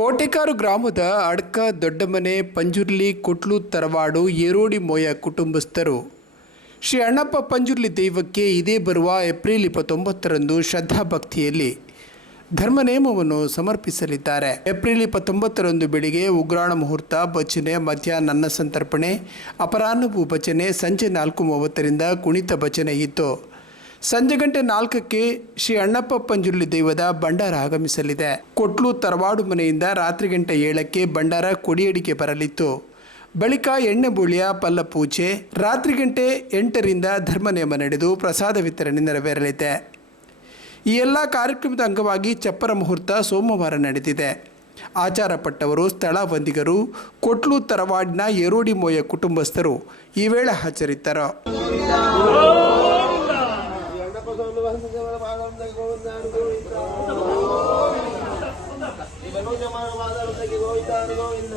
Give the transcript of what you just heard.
ಕೋಟೆಕಾರು ಗ್ರಾಮದ ಅಡ್ಕ ದೊಡ್ಡಮನೆ ಪಂಜುರ್ಲಿ ಕೊಟ್ಲು ತರವಾಡು ಏರೋಡಿ ಮೋಯ ಕುಟುಂಬಸ್ಥರು ಶ್ರೀ ಅಣ್ಣಪ್ಪ ಪಂಜುರ್ಲಿ ದೈವಕ್ಕೆ ಇದೇ ಬರುವ ಏಪ್ರಿಲ್ 29ರಂದು ಶ್ರದ್ಧಾಭಕ್ತಿಯಲ್ಲಿ ಧರ್ಮನೇಮವನ್ನು ಸಮರ್ಪಿಸಲಿದ್ದಾರೆ. ಏಪ್ರಿಲ್ 29ರಂದು ಬೆಳಿಗ್ಗೆ ಉಗ್ರಾಣ ಮುಹೂರ್ತ, ಭಜನೆ, ಮಧ್ಯಾಹ್ನ ಅನ್ನ ಸಂತರ್ಪಣೆ, ಅಪರಾಹ್ನವೂ ಭಜನೆ, ಸಂಜೆ 4:30ರಿಂದ ಕುಣಿತ ಭಜನೆ ಇತ್ತು. ಸಂಜೆ ಗಂಟೆ 4ಕ್ಕೆ ಶ್ರೀ ಅಣ್ಣಪ್ಪ ಪಂಜುರ್ಲಿ ದೈವದ ಭಂಡಾರ ಆಗಮಿಸಲಿದೆ. ಕೊಟ್ಲು ತರವಾಡು ಮನೆಯಿಂದ ರಾತ್ರಿ ಗಂಟೆ 7ಕ್ಕೆ ಭಂಡಾರ ಕೊಡಿಯಡಿಗೆ ಬರಲಿತ್ತು. ಬಳಿಕ ಎಣ್ಣೆ ಬೂಳಿಯ ಪಲ್ಲ ಪೂಜೆ, ರಾತ್ರಿ ಗಂಟೆ 8ರಿಂದ ಧರ್ಮನೇಮ ನಡೆದು ಪ್ರಸಾದ ವಿತರಣೆ ನೆರವೇರಲಿದೆ. ಈ ಎಲ್ಲ ಕಾರ್ಯಕ್ರಮದ ಅಂಗವಾಗಿ ಚಪ್ಪರ ಮುಹೂರ್ತ ಸೋಮವಾರ ನಡೆದಿದೆ. ಆಚಾರಪಟ್ಟವರು, ಸ್ಥಳ ಬಂದಿಗರು, ಕೊಟ್ಲು ತರವಾಡಿನ ಏರೋಡಿ ಮೋಯ ಕುಟುಂಬಸ್ಥರು ಈ ವೇಳೆ ಹಾಜರಿದ್ದರು. ಗೋವಿಂದ